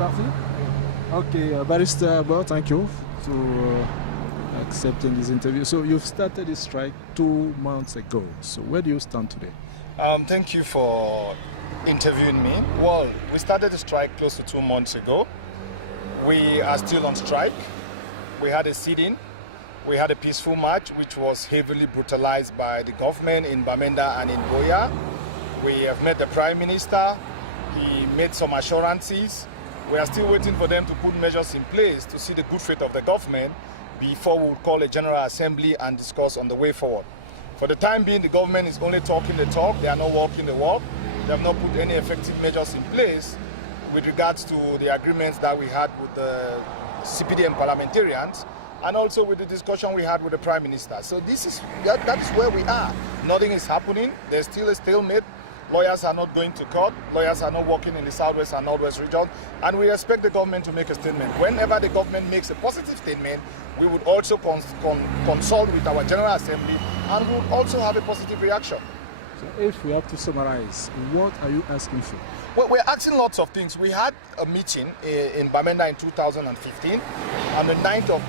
parti? Okay, Barrister Agbor, thank you for accepting this interview. So you've started this strike 2 months ago. So where do you stand today? Thank you for interviewing me. Well, we started the strike close to 2 months ago. We are still on strike. We had a sit-in. We had a peaceful march, which was heavily brutalized by the government in Bamenda and in Boya. We have met the Prime Minister. He made some assurances. We are still waiting for them to put measures in place to see the good faith of the government before we will call a General Assembly and discuss on the way forward. For the time being, the government is only talking the talk. They are not walking the walk. They have not put any effective measures in place with regards to the agreements that we had with the CPDM parliamentarians and also with the discussion we had with the Prime Minister. So that is where we are. Nothing is happening. There's still a stalemate. Lawyers are not going to court. Lawyers are not working in the Southwest and Northwest region. And we expect the government to make a statement. Whenever the government makes a positive statement, we would also consult with our General Assembly and we would also have a positive reaction. So if we have to summarize, what are you asking for? Well, we're asking lots of things. We had a meeting in Bamenda in 2015. On the 9th of,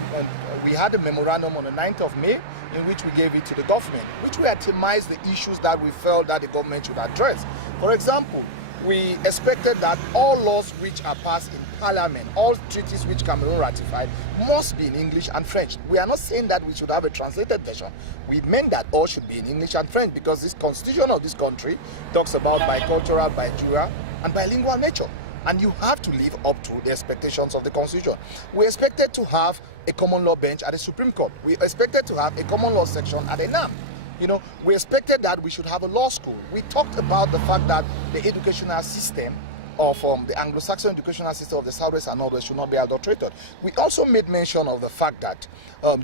we had a memorandum on the 9th of May in which we gave it to the government, which we itemized the issues that we felt that the government should address. For example, we expected that all laws which are passed in Parliament, all treaties which Cameroon ratified, must be in English and French. We are not saying that we should have a translated version. We meant that all should be in English and French because this constitution of this country talks about bicultural, bilingual, and bilingual nature. And you have to live up to the expectations of the Constitution. We expected to have a common law bench at the Supreme Court. We expected to have a common law section at the NAM. We expected that we should have a law school. We talked about the fact that the educational system of the Anglo-Saxon educational system of the Southwest and Northwest should not be adulterated. We also made mention of the fact that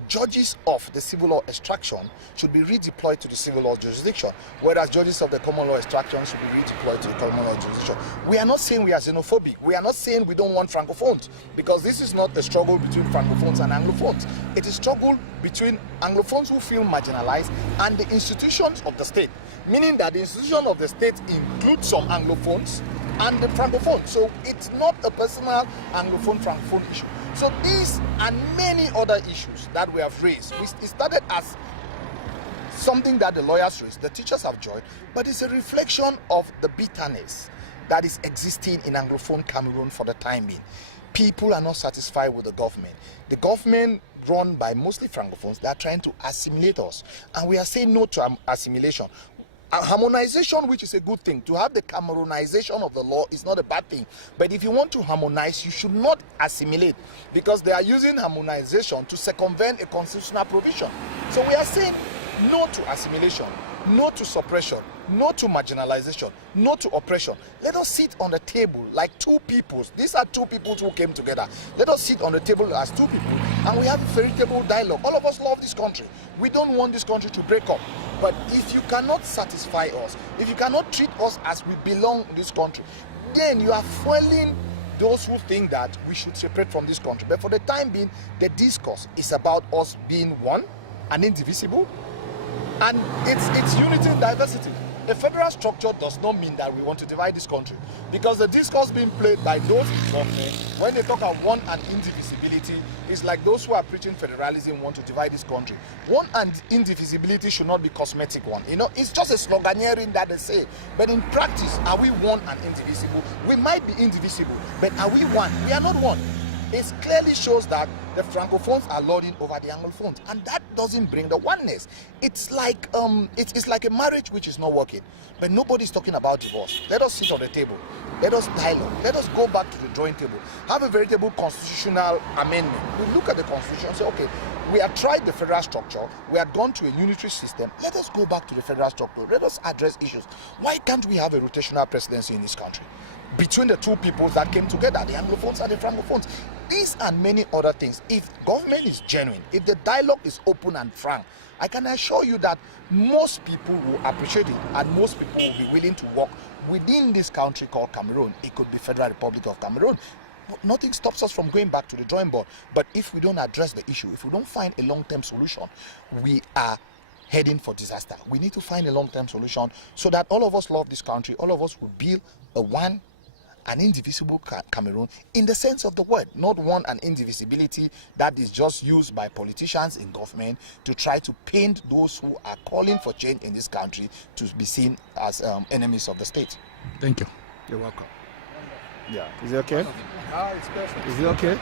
judges of the civil law extraction should be redeployed to the civil law jurisdiction, whereas judges of the common law extraction should be redeployed to the common law jurisdiction. We are not saying we are xenophobic. We are not saying we don't want francophones, because this is not a struggle between francophones and anglophones. It is a struggle between anglophones who feel marginalized and the institutions of the state, meaning that the institution of the state includes some anglophones and the francophone. So it's not a personal anglophone-francophone issue. So these and many other issues that we have raised, it started as something that the lawyers raised, the teachers have joined, but it's a reflection of the bitterness that is existing in Anglophone Cameroon for the time being. People are not satisfied with the government. The government run by mostly francophones, they are trying to assimilate us. And we are saying no to assimilation. Harmonization, which is a good thing. To have the Cameroonization of the law is not a bad thing. But if you want to harmonize, you should not assimilate, because they are using harmonization to circumvent a constitutional provision. So we are saying no to assimilation, no to suppression, no to marginalization, no to oppression. Let us sit on the table like two peoples. These are two peoples who came together. Let us sit on the table as two people and we have a veritable dialogue. All of us love this country. We don't want this country to break up. But if you cannot satisfy us, if you cannot treat us as we belong in this country, then you are fueling those who think that we should separate from this country. But for the time being, the discourse is about us being one and indivisible, and it's unity in diversity. A federal structure does not mean that we want to divide this country, because the discourse being played by those in government, when they talk of one and indivisibility, is like those who are preaching federalism want to divide this country. One and indivisibility should not be cosmetic one. It's just a sloganeering that they say. But in practice, are we one and indivisible? We might be indivisible, but are we one? We are not one. It clearly shows that the francophones are lording over the anglophones, and that doesn't bring the oneness. It's like it's like a marriage which is not working, but nobody's talking about divorce. Let us sit on the table. Let us dialogue. Let us go back to the drawing table. Have a veritable constitutional amendment. We look at the constitution and say, okay, we have tried the federal structure. We have gone to a unitary system. Let us go back to the federal structure. Let us address issues. Why can't we have a rotational presidency in this country between the two peoples that came together, the anglophones and the francophones? These and many other things. If government is genuine, if the dialogue is open and frank, I can assure you that most people will appreciate it and most people will be willing to work within this country called Cameroon. It could be Federal Republic of Cameroon. But nothing stops us from going back to the drawing board. But if we don't address the issue, if we don't find a long-term solution, we are heading for disaster. We need to find a long-term solution so that all of us love this country, all of us will build a one an indivisible Cameroon in the sense of the word, not one an indivisibility that is just used by politicians in government to try to paint those who are calling for change in this country to be seen as enemies of the state. Thank you. You're welcome. Yeah. Is it okay? Ah, it's perfect. Is it okay?